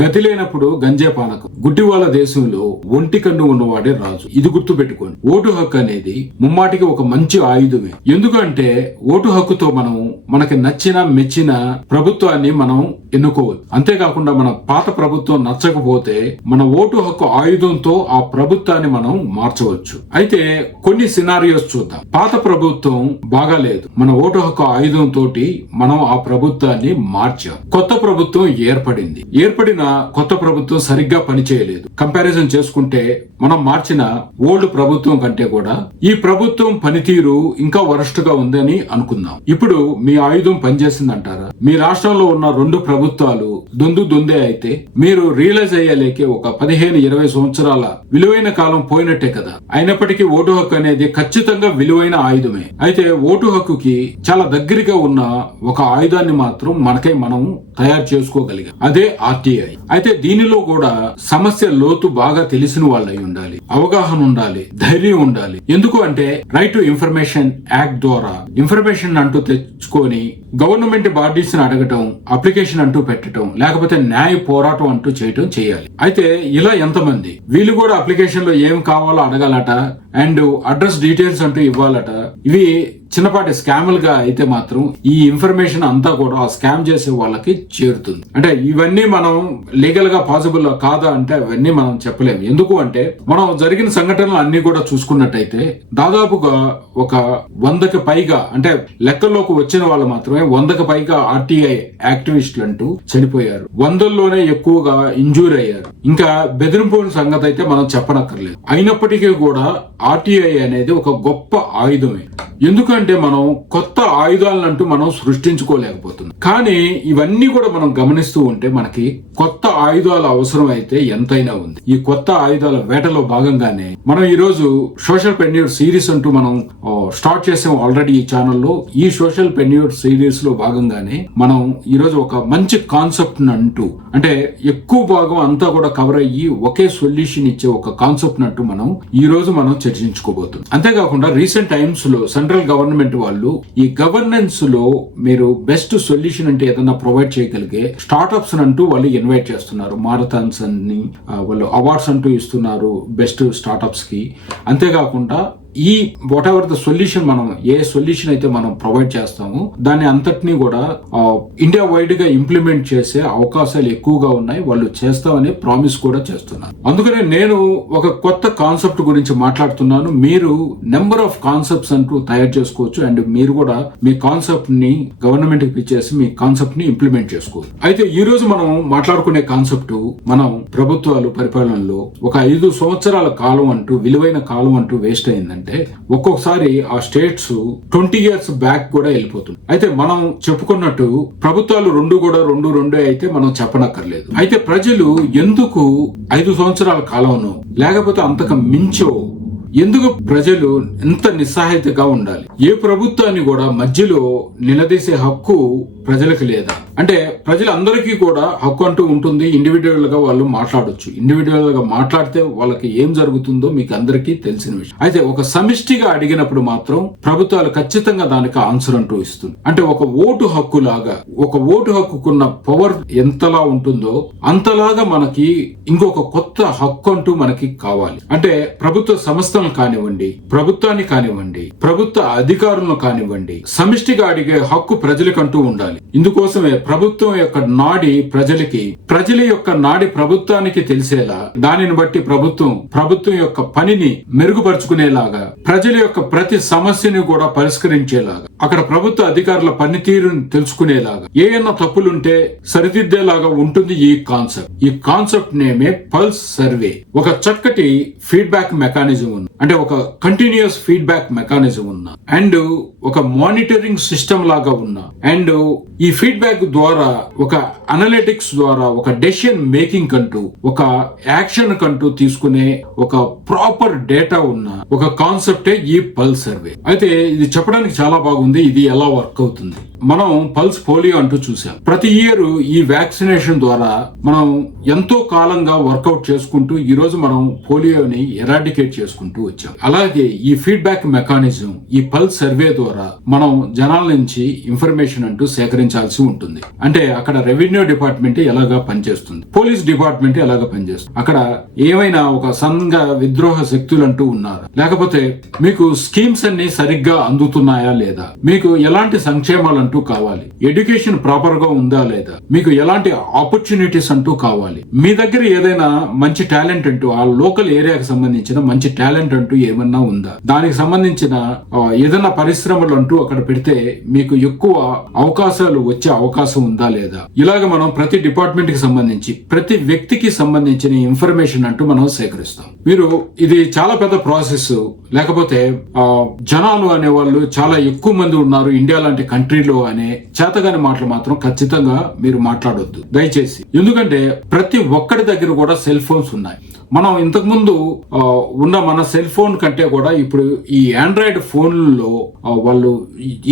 గతి లేనప్పుడు గంజే పానకం. గుడ్డివాళ్ళ దేశంలో ఒంటి కన్ను ఉన్నవాడే రాజు. ఇది గుర్తు పెట్టుకోండి. ఓటు హక్కు అనేది ముమ్మాటికి ఒక మంచి ఆయుధమే. ఎందుకంటే ఓటు హక్కుతో మనం మనకి నచ్చిన మెచ్చిన ప్రభుత్వాన్ని మనం ఎన్నుకోవచ్చు. అంతేకాకుండా మన పాత ప్రభుత్వం నచ్చకపోతే మన ఓటు హక్కు ఆయుధంతో ఆ ప్రభుత్వాన్ని మనం మార్చవచ్చు. అయితే కొన్ని సినారియోస్ చూద్దాం. పాత ప్రభుత్వం బాగాలేదు, మన ఓటు హక్కు ఆయుధంతో మనం ఆ ప్రభుత్వాన్ని మార్చాం. కొత్త ప్రభుత్వం ఏర్పడిన కొత్త ప్రభుత్వం సరిగ్గా పనిచేయలేదు. కంపారిజన్ చేసుకుంటే మనం మార్చిన ఓల్డ్ ప్రభుత్వం కంటే కూడా ఈ ప్రభుత్వం పనితీరు ఇంకా వరస్ట్ గా ఉందని అనుకుందాం. ఇప్పుడు మీ ఆయుధం పనిచేసిందంటారా? మీ రాష్ట్రంలో ఉన్న రెండు ప్రభుత్వాలు దొందే అయితే మీరు రియలైజ్ అయ్యేలేకే ఒక 15-20 సంవత్సరాల విలువైన కాలం పోయినట్టే కదా. అయినప్పటికీ ఓటు హక్కు అనేది ఖచ్చితంగా విలువైన ఆయుధమే. అయితే ఓటు హక్కుకి చాలా దగ్గరగా ఉన్న ఒక ఆయుధాన్ని మాత్రం మనకై మనం తయారు చేసుకోగలిగాం. అదే ఆర్టీఐ. అయితే దీనిలో కూడా సమస్య లోతు బాగా తెలిసిన వాళ్ళై ఉండాలి, అవగాహన ఉండాలి, ధైర్యం ఉండాలి. ఎందుకు అంటే రైట్ టు ఇన్ఫర్మేషన్ యాక్ట్ ద్వారా ఇన్ఫర్మేషన్ అంటూ తెచ్చుకొని గవర్నమెంట్ బాడీస్ ని అడగటం, అప్లికేషన్ అంటూ పెట్టడం, లేకపోతే న్యాయ పోరాటం అంటూ చేయటం చేయాలి. అయితే ఇలా ఎంతమంది వీళ్ళు కూడా అప్లికేషన్ లో ఏం కావాలో అడగాలట అండ్ అడ్రస్ డీటెయిల్స్ అంటూ ఇవ్వాలట. ఇవి చిన్నపాటి స్కామ్లుగా అయితే మాత్రం ఈ ఇన్ఫర్మేషన్ అంతా కూడా ఆ స్కామ్ చేసే వాళ్ళకి చేరుతుంది. అంటే ఇవన్నీ మనం లీగల్ గా పాసిబుల్ కాదా అంటే అవన్నీ మనం చెప్పలేము. ఎందుకు అంటే మనం జరిగిన సంఘటనలు అన్ని కూడా చూసుకున్నట్టయితే దాదాపుగా ఒక 100కి పైగా, అంటే లెక్కల్లోకి వచ్చిన వాళ్ళు మాత్రమే 100కి పైగా ఆర్టీఐ యాక్టివిస్టులు అంటూ చనిపోయారు. 100లోనే ఎక్కువగా ఇంజూర్ అయ్యారు. ఇంకా బెదిరింపుల సంగతి అయితే మనం చెప్పనక్కర్లేదు. అయినప్పటికీ కూడా ఆర్టీఐ అనేది ఒక గొప్ప ఆయుధమే. ఎందుకంటే మనం కొత్త ఆయుధాలంటూ మనం సృష్టించుకోలేకపోతున్నాం. కానీ ఇవన్నీ కూడా మనం గమనిస్తూ ఉంటే మనకి కొత్త ఆయుధాల అవసరం అయితే ఎంతైనా ఉంది. ఈ కొత్త ఆయుధాల వేటలో భాగంగానే మనం ఈ రోజు సోషల్ పెన్యూర్ సిరీస్ అంటూ మనం స్టార్ట్ చేసాం ఆల్రెడీ ఈ ఛానల్లో. ఈ సోషల్ పెన్యూర్ సిరీస్ లో భాగంగానే మనం ఈ రోజు ఒక మంచి కాన్సెప్ట్ అంటూ, అంటే ఎక్కువ భాగం అంతా కూడా కవర్ అయ్యి ఒకే సొల్యూషన్ ఇచ్చే ఒక కాన్సెప్ట్ అంటూ మనం ఈ రోజు మనం చర్చించుకోబోతున్నాం. అంతేకాకుండా రీసెంట్ టైమ్స్ లో సెంట్రల్ గవర్నమెంట్ వాళ్ళు ఈ గవర్నెన్స్ లో మీరు బెస్ట్ సొల్యూషన్ అంటే ఏదైనా ప్రొవైడ్ చేయగలిగే స్టార్ట్అప్స్ అంటూ వాళ్ళు ఇన్వైట్ చేస్తున్నారు. మారథాన్స్ అని వాళ్ళు అవార్డ్స్ అంటూ ఇస్తున్నారు బెస్ట్ స్టార్ట్అప్స్ కి. అంతేకాకుండా ఈ వాట్ ఎవర్ ద సొల్యూషన్, మనం ఏ సొల్యూషన్ అయితే మనం ప్రొవైడ్ చేస్తామో దాన్ని అంతటినీ కూడా ఇండియా వైడ్ గా ఇంప్లిమెంట్ చేసే అవకాశాలు ఎక్కువగా ఉన్నాయి. వాళ్ళు చేస్తామని ప్రామిస్ కూడా చేస్తున్నారు. అందుకనే నేను ఒక కొత్త కాన్సెప్ట్ గురించి మాట్లాడుతున్నాను. మీరు నెంబర్ ఆఫ్ కాన్సెప్ట్స్ అంటూ తయారు చేసుకోవచ్చు అండ్ మీరు కూడా మీ కాన్సెప్ట్ ని గవర్నమెంట్ కి పిచ్చేసి మీ కాన్సెప్ట్ ని ఇంప్లిమెంట్ చేసుకోవచ్చు. అయితే ఈ రోజు మనం మాట్లాడుకునే కాన్సెప్ట్, మనం ప్రభుత్వాలు పరిపాలనలో ఒక 5 సంవత్సరాల కాలం అంటూ, విలువైన కాలం అంటూ వేస్ట్ అయిందంటే ఒక్కొక్కసారి ఆ స్టేట్స్ 20 years బ్యాక్ కూడా వెళ్ళిపోతుంది. అయితే మనం చెప్పుకున్నట్టు ప్రభుత్వాలు రెండు అయితే మనం చెప్పనక్కర్లేదు. అయితే ప్రజలు ఎందుకు 5 సంవత్సరాల కాలంలో లేకపోతే అంతకు మించో ఎందుకు ప్రజలు ఎంత నిస్సహాయతగా ఉండాలి? ఏ ప్రభుత్వాన్ని కూడా మధ్యలో నిలదీసే హక్కు ప్రజలకు లేదా? అంటే ప్రజలందరికీ కూడా హక్కు అంటూ ఉంటుంది. ఇండివిజువల్ గా వాళ్ళు మాట్లాడొచ్చు. ఇండివిజువల్ గా మాట్లాడితే వాళ్ళకి ఏం జరుగుతుందో మీకు అందరికీ తెలిసిన విషయం. అయితే ఒక సమిష్టిగా అడిగినప్పుడు మాత్రం ప్రభుత్వాలు ఖచ్చితంగా దానికి ఆన్సర్ అంటూ ఇస్తుంది. అంటే ఒక ఓటు హక్కు లాగా, ఒక ఓటు హక్కుకున్న పవర్ ఎంతలా ఉంటుందో అంతలాగా మనకి ఇంకొక కొత్త హక్కు అంటూ మనకి కావాలి. అంటే ప్రభుత్వ సంస్థలు కానివ్వండి, ప్రభుత్వాన్ని కానివ్వండి, ప్రభుత్వ అధికారులను కానివ్వండి, సమిష్టిగా అడిగే హక్కు ప్రజలకంటూ ఉండాలి. ఇందుకోసమే ప్రభుత్వం యొక్క నాడి ప్రజలకి, ప్రజల యొక్క నాడి ప్రభుత్వానికి తెలిసేలా, దానిని బట్టి ప్రభుత్వం యొక్క పనిని మెరుగుపరుచుకునేలాగా, ప్రజల యొక్క ప్రతి సమస్యని కూడా పరిష్కరించేలాగా, అక్కడ ప్రభుత్వ అధికారుల పనితీరుని తెలుసుకునేలాగా, ఏమైనా తప్పులుంటే సరిదిద్దేలాగా ఉంటుంది ఈ కాన్సెప్ట్. ఈ కాన్సెప్ట్ నేమే పల్స్ సర్వే. ఒక చక్కటి ఫీడ్బ్యాక్ మెకానిజం ఉంది. అంటే ఒక కంటిన్యూస్ ఫీడ్బ్యాక్ మెకానిజం ఉన్న అండ్ ఒక మానిటరింగ్ సిస్టమ్ లాగా ఉన్న అండ్ ఈ ఫీడ్బ్యాక్ ద్వారా ఒక అనలిటిక్స్ ద్వారా ఒక డెసిషన్ మేకింగ్ కంటూ, ఒక యాక్షన్ కంటూ తీసుకునే ఒక ప్రాపర్ డేటా ఉన్న ఒక కాన్సెప్టే ఈ పల్స్ సర్వే. అయితే ఇది చెప్పడానికి చాలా బాగుంది. ఇది ఎలా వర్క్ అవుతుంది? మనం పల్స్ పోలియో అంటూ చూసాం. ప్రతి ఇయర్ ఈ వ్యాక్సినేషన్ ద్వారా మనం ఎంతో కాలంగా వర్కౌట్ చేసుకుంటూ ఈ రోజు మనం పోలియోని ఎరాడికేట్ చేసుకుంటూ వచ్చాం. అలాగే ఈ ఫీడ్బ్యాక్ మెకానిజం, ఈ పల్స్ సర్వే ద్వారా మనం జనాల నుంచి ఇన్ఫర్మేషన్ అంటూ సేకరించాల్సి ఉంటుంది. అంటే అక్కడ రెవెన్యూ రెవెన్యూ డిపార్ట్మెంట్ ఎలాగా పనిచేస్తుంది, పోలీస్ డిపార్ట్మెంట్ ఎలాగా పనిచేస్తుంది, అక్కడ ఏమైనా ఒక సంఘ విద్రోహ శక్తులు అంటూ ఉన్నారా, లేకపోతే మీకు స్కీమ్స్ అన్ని సరిగ్గా అందుతున్నాయా లేదా, మీకు ఎలాంటి సంక్షేమాలు అంటూ కావాలి, ఎడ్యుకేషన్ ప్రాపర్ గా ఉందా లేదా, మీకు ఎలాంటి ఆపర్చునిటీస్ అంటూ కావాలి, మీ దగ్గర ఏదైనా మంచి టాలెంట్ అంటూ ఆ లోకల్ ఏరియాకి సంబంధించిన మంచి టాలెంట్ అంటూ ఏమన్నా ఉందా, దానికి సంబంధించిన ఏదైనా పరిశ్రమలు అంటూ అక్కడ పెడితే మీకు ఎక్కువ అవకాశాలు వచ్చే అవకాశం ఉందా లేదా, ఇలాగ మనం ప్రతి డిపార్ట్మెంట్ కి సంబంధించి ప్రతి వ్యక్తికి సంబంధించిన ఇన్ఫర్మేషన్ అంటూ మనం సేకరిస్తాం. మీరు ఇది చాలా పెద్ద ప్రాసెస్, లేకపోతే జనాలు అనే వాళ్ళు చాలా ఎక్కువ మంది ఉన్నారు ఇండియా లాంటి కంట్రీలో అనే చేతగాని మాటలు మాత్రం ఖచ్చితంగా మీరు మాట్లాడొద్దు దయచేసి. ఎందుకంటే ప్రతి ఒక్కడి దగ్గర కూడా సెల్ ఫోన్స్ ఉన్నాయి. మనం ఇంతకు ముందు ఉన్న మన సెల్ ఫోన్ కంటే కూడా ఇప్పుడు ఈ ఆండ్రాయిడ్ ఫోన్లో వాళ్ళు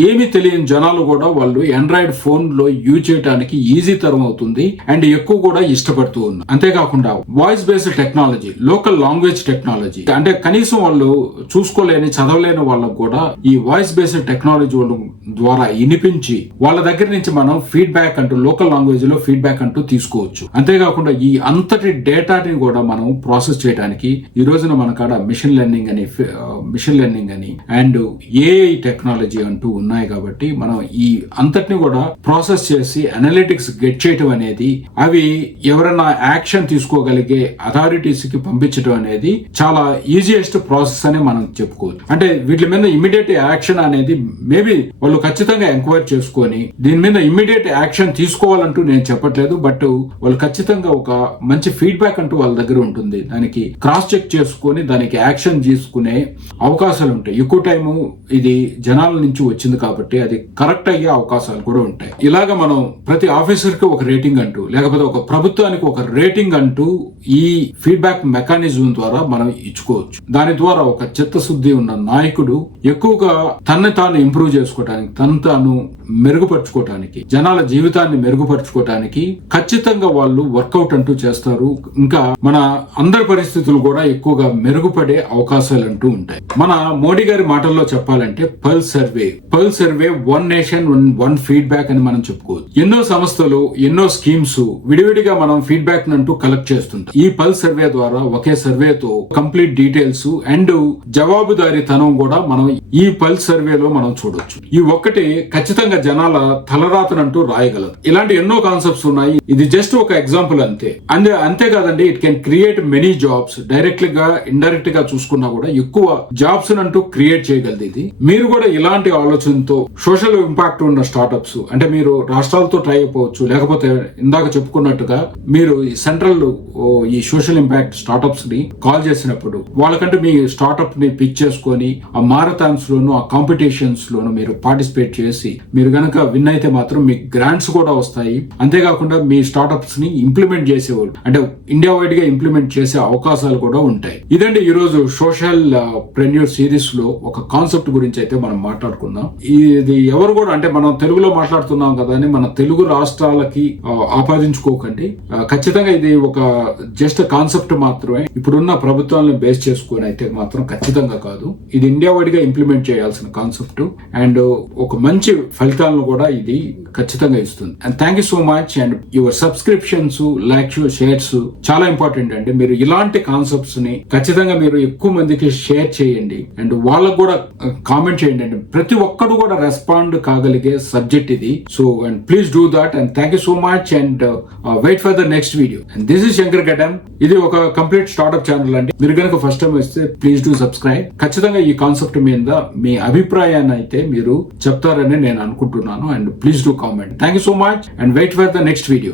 ఏమీ తెలియని జనాలు కూడా వాళ్ళు ఆండ్రాయిడ్ ఫోన్ లో యూజ్ చేయడానికి ఈజీ తరం అవుతుంది అండ్ ఎక్కువ కూడా ఇష్టపడుతూ ఉన్నారు. అంతేకాకుండా voice based technology, local language technology, అంటే కనీసం వాళ్ళు చూసుకోలేని చదవలేని వాళ్ళకు కూడా ఈ వాయిస్ బేస్డ్ టెక్నాలజీ ద్వారా వినిపించి వాళ్ళ దగ్గర నుంచి మనం ఫీడ్బ్యాక్ అంటూ లోకల్ లాంగ్వేజ్ లో ఫీడ్బ్యాక్ అంటూ తీసుకోవచ్చు. అంతేకాకుండా ఈ అంతటి డేటాని కూడా మనం ప్రాసెస్ చేయడానికి ఈ రోజున మన కాడ మిషన్ లెర్నింగ్ అని అండ్ ఏఐ టెక్నాలజీ అంటూ ఉన్నాయి. కాబట్టి మనం ఈ అంతటిని కూడా ప్రాసెస్ చేసి అనలిటిక్స్ గెట్ చేయటం అనేది, అవి ఎవరైనా యాక్షన్ తీసుకోగలిగే అథారిటీస్ కి పంపించడం అనేది చాలా ఈజియెస్ట్ ప్రాసెస్ అని మనం చెప్పుకోవచ్చు. అంటే వీటి మీద ఇమ్మీడియట్ యాక్షన్ అనేది మేబీ వాళ్ళు ఖచ్చితంగా ఎంక్వైరీ చేసుకొని దీని మీద ఇమ్మీడియట్ యాక్షన్ తీసుకోవాలంటూ నేను చెప్పట్లేదు, బట్ వాళ్ళు ఖచ్చితంగా ఒక మంచి ఫీడ్బ్యాక్ అంటూ వాళ్ళ దగ్గర ఉంటుంది. దానికి క్రాస్ చెక్ చేసుకొని దానికి యాక్షన్ తీసుకునే అవకాశాలు ఉంటాయి. ఎక్కువ టైము ఇది జనాల నుంచి వచ్చింది కాబట్టి అది కరెక్ట్ అయ్యే అవకాశాలు కూడా ఉంటాయి. ఇలాగ మనం ప్రతి ఆఫీసర్ కి ఒక రేటింగ్ అంటూ, లేకపోతే ఒక ప్రభుత్వానికి ఒక రేటింగ్ అంటూ ఈ ఫీడ్బ్యాక్ మెకానిజం ద్వారా మనం ఇచ్చుకోవచ్చు. దాని ద్వారా ఒక చిత్తశుద్ధి ఉన్న నాయకుడు ఎక్కువగా తనని తాను ఇంప్రూవ్ చేసుకోవడానికి, తను తాను మెరుగుపరుచుకోవటానికి, జనాల జీవితాన్ని మెరుగుపరుచుకోవటానికి ఖచ్చితంగా వాళ్ళు వర్కౌట్ అంటూ చేస్తారు. ఇంకా మన అందరి పరిస్థితులు కూడా ఎక్కువగా మెరుగుపడే అవకాశాలు అంటూ ఉంటాయి. మన మోడీ గారి మాటల్లో చెప్పాలంటే pulse survey one nation one feedback అని మనం చెప్పుకోవచ్చు. ఎన్నో సంస్థలు, ఎన్నో స్కీమ్స్ విడివిడిగా మనం ఫీడ్బ్యాక్ అంటూ కలెక్ట్ చేస్తుంటాం. ఈ పల్స్ సర్వే ద్వారా ఒకే సర్వేతో కంప్లీట్ డీటెయిల్స్ అండ్ జవాబుదారీతనం కూడా మనం ఈ పల్స్ సర్వేలో మనం చూడొచ్చు. ఈ ఒక్కటి ఖచ్చితంగా జనాల తలరాతనంటూ రాయగలదు. ఇలాంటి ఎన్నో కాన్సెప్ట్స్ ఉన్నాయి. ఇది జస్ట్ ఒక ఎగ్జాంపుల్ అంతేకాదండి. It can create many jobs. Direct గా ఇండైరెక్ట్ గా చూసుకున్నా కూడా ఎక్కువ జాబ్స్ అంటూ క్రియేట్ చేయగలదు ఇది. మీరు కూడా ఇలాంటి ఆలోచనతో సోషల్ ఇంపాక్ట్ ఉన్న స్టార్ట్అప్స్, అంటే మీరు రాష్ట్రాలతో ట్రై అయిపోవచ్చు, లేకపోతే ఇందాక చెప్పుకున్నట్టుగా మీరు ఈ సెంట్రల్ ఈ సోషల్ ఇంపాక్ట్ స్టార్ట్అప్స్ ని కాల్ చేసినప్పుడు వాళ్ళకంటే మీ స్టార్ట్అప్ ని పిచ్ చేసుకొని ఆ మారథాన్స్ లోను, ఆ కాంపిటీషన్స్ లోను మీరు పార్టిసిపేట్ చేసి మీరు గనక విన్ అయితే మాత్రం మీకు గ్రాంట్స్ కూడా వస్తాయి. అంతేకాకుండా మీ స్టార్ట్అప్స్ ని ఇంప్లిమెంట్ చేసేవాళ్ళు, అంటే ఇండియా వైడ్ గా ఇంప్లిమెంట్ చేసే అవకాశాలు కూడా ఉంటాయి. ఇదండి ఈ రోజు సోషల్ ప్రెన్యూర్ సిరీస్ లో ఒక కాన్సెప్ట్ గురించి అయితే మనం మాట్లాడుకుందాం. ఇది ఎవరు కూడా, అంటే మనం తెలుగులో మాట్లాడుతున్నాం కదా అని మన తెలుగు రాష్ట్రాలకి ఆపాదించుకోకండి. ఖచ్చితంగా ఇది ఒక జస్ట్ కాన్సెప్ట్ మాత్రమే. ఇప్పుడున్న ప్రభుత్వాలను బేస్ చేసుకుని అయితే మాత్రం ఖచ్చితంగా కాదు. ఇది ఇండియా వైడ్ గా ఇంప్లిమెంట్ చేయాల్సిన కాన్సెప్ట్ అండ్ ఒక మంచి ఫలితాలను కూడా ఇది ఖచ్చితంగా ఇస్తుంది. And thank you so much. And your subscriptions, likes, shares చాలా ఇంపార్టెంట్ అండి. మీరు ఇలాంటి కాన్సెప్ట్స్ ని ఖచ్చితంగా మీరు ఎక్కువ మందికి షేర్ చేయండి అండ్ వాళ్ళకు కూడా కామెంట్ చేయండి అండి. ప్రతి ఒక్కరు కూడా రెస్పాండ్ కాగలిగే సబ్జెక్ట్ ఇది. So and please do that and thank you so much and wait for the next video. And this is Shankar Gaddam. ఇది ఒక కంప్లీట్ స్టార్ట్అప్ ఛానల్ అండి. మీరు కనుక ఫస్ట్ టైం వస్తే ప్లీజ్ డూ సబ్స్క్రైబ్. ఖచ్చితంగా ఈ కాన్సెప్ట్ మీద మీ అభిప్రాయాన్ని అయితే మీరు చెప్తారని నేను అనుకుంటున్నాను and please do comment. Thank you so much and wait for the next video.